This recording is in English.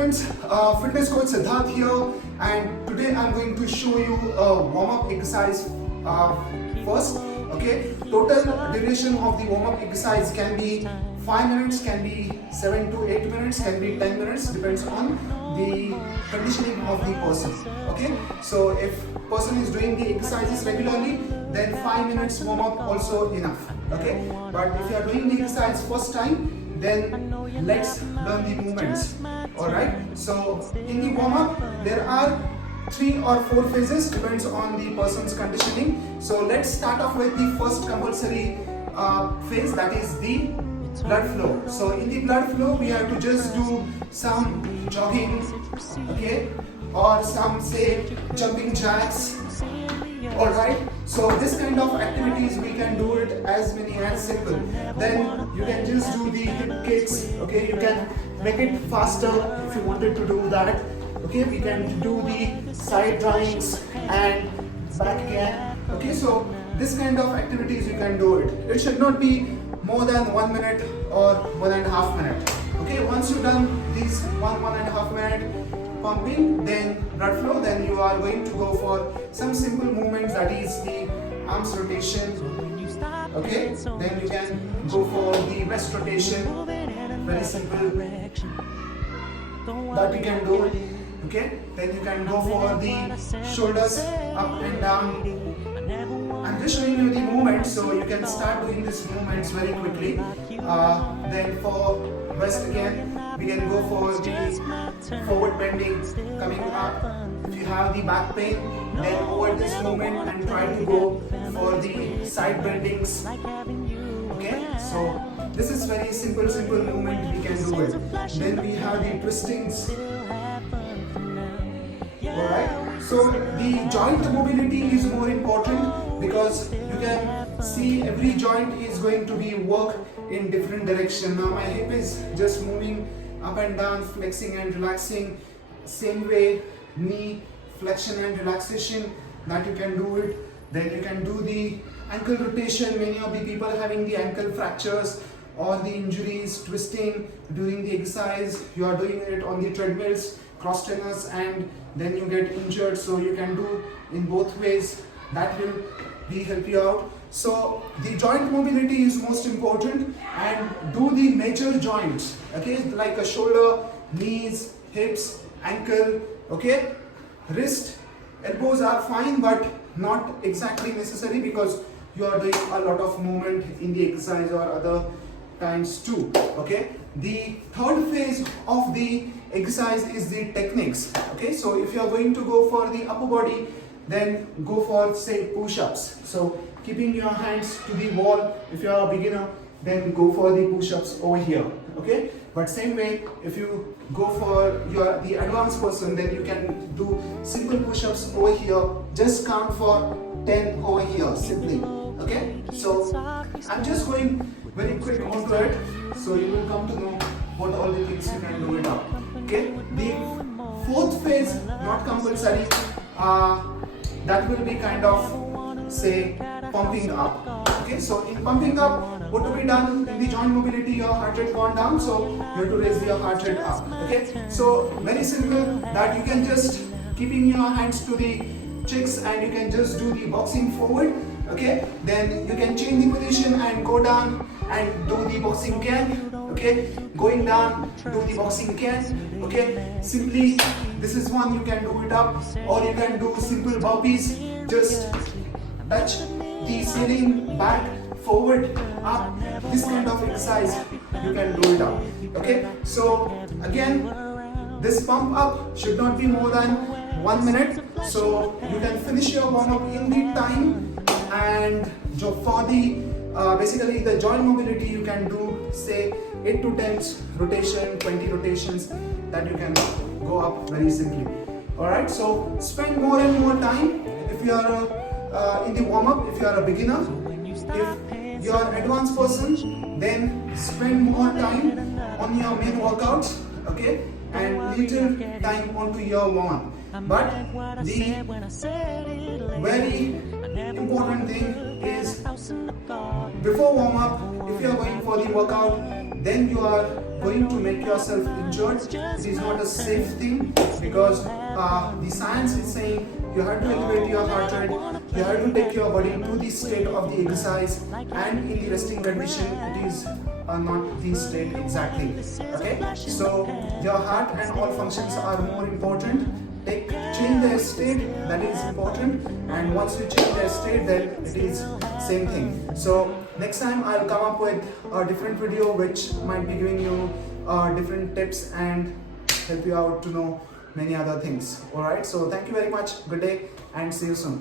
friends, fitness coach Siddharth here, and today I'm going to show you a warm-up exercise first. Okay, total duration of the warm-up exercise can be 5 minutes, can be 7 to 8 minutes, can be 10 minutes, depends on the conditioning of the person. Okay, so if person is doing the exercises regularly, then 5 minutes warm-up also enough. Okay, but if you are doing the exercise first time, then let's learn the movements. Alright, so in the warm-up there are 3 or 4 phases, depends on the person's conditioning. So let's start off with the first compulsory phase, that is the blood flow. So in the blood flow we have to just do some jogging, okay, or some say jumping jacks. Alright, so this kind of activities we can do it as many as simple. Then you can just do the hip kicks, okay, you can make it faster if you wanted to do that. Okay, we can do the side drawings and back again. Okay, so this kind of activities you can do it. It should not be more than 1 minute or 1.5 minutes. Okay, once you've done these 1.5 minute pumping, then blood flow, then you are going to go for some simple movements, that is the arms rotation. Okay, then you can go for the wrist rotation, very simple, that you can do. Okay, then you can go for the shoulders up and down. I'm just showing you the movements so you can start doing these movements very quickly. Then for wrist again, we can go for the forward bending, coming up. If you have the back pain, then over this movement and try to go for the side bendings. Okay, so this is very simple movement, we can do it. Then we have the twistings. Alright, so the joint mobility is more important because you can see every joint is going to be work in different direction. Now my hip is just moving up and down, flexing and relaxing. Same way, knee flexion and relaxation, that you can do it. Then you can do the ankle rotation. Many of the people having the ankle fractures or the injuries, twisting during the exercise, you are doing it on the treadmills, cross trainers, and then you get injured. So you can do in both ways, that will be help you out. So the joint mobility is most important, and do the major joints, okay, like a shoulder, knees, hips, ankle, okay, wrist, elbows are fine but not exactly necessary because you are doing a lot of movement in the exercise or other times too. Okay, the third phase of the exercise is the techniques. Okay, so if you are going to go for the upper body, then go for say push-ups. So keeping your hands to the wall. If you are a beginner, then go for the push-ups over here. Okay, but same way, if you go for the advanced person, then you can do simple push-ups over here. Just count for 10 over here simply. Okay, so I'm just going very quick onto it, so you will come to know what all the things you can do it up. Okay, the fourth phase, not compulsory, that will be kind of say pumping up. Okay, so in pumping up, what to be done in the joint mobility, your heart rate gone down, so you have to raise your heart rate up. Okay, so very simple, that you can just keeping your hands to the chicks and you can just do the boxing forward. Okay, then you can change the position and go down and do the boxing again. Okay, going down, do the boxing again. Okay, simply this is one, you can do it up, or you can do simple burpees. Just touch the ceiling, back, forward, up. This kind of exercise you can do it up. Okay, so again, this pump up should not be more than 1 minute, so you can finish your warm up in the time. And for the basically the joint mobility, you can do say 8 to 10 rotation, 20 rotations, that you can go up very simply. Alright, so spend more and more time if you are in the warm-up. If you are a beginner, if you are an advanced person, then spend more time on your main workouts, okay, and little time onto your warm-up. But the very important thing is before warm-up, if you are going for the workout, then you are going to make yourself injured. It is not a safe thing, because the science is saying you have to elevate your heart rate, you have to take your body to the state of the exercise, and in the resting condition it is not the state exactly. Okay, so your heart and all functions are more important. Change their state, that is important, and once you change their state, then it is same thing. So next time I'll come up with a different video which might be giving you different tips and help you out to know many other things. Alright, so thank you very much, good day, and see you soon.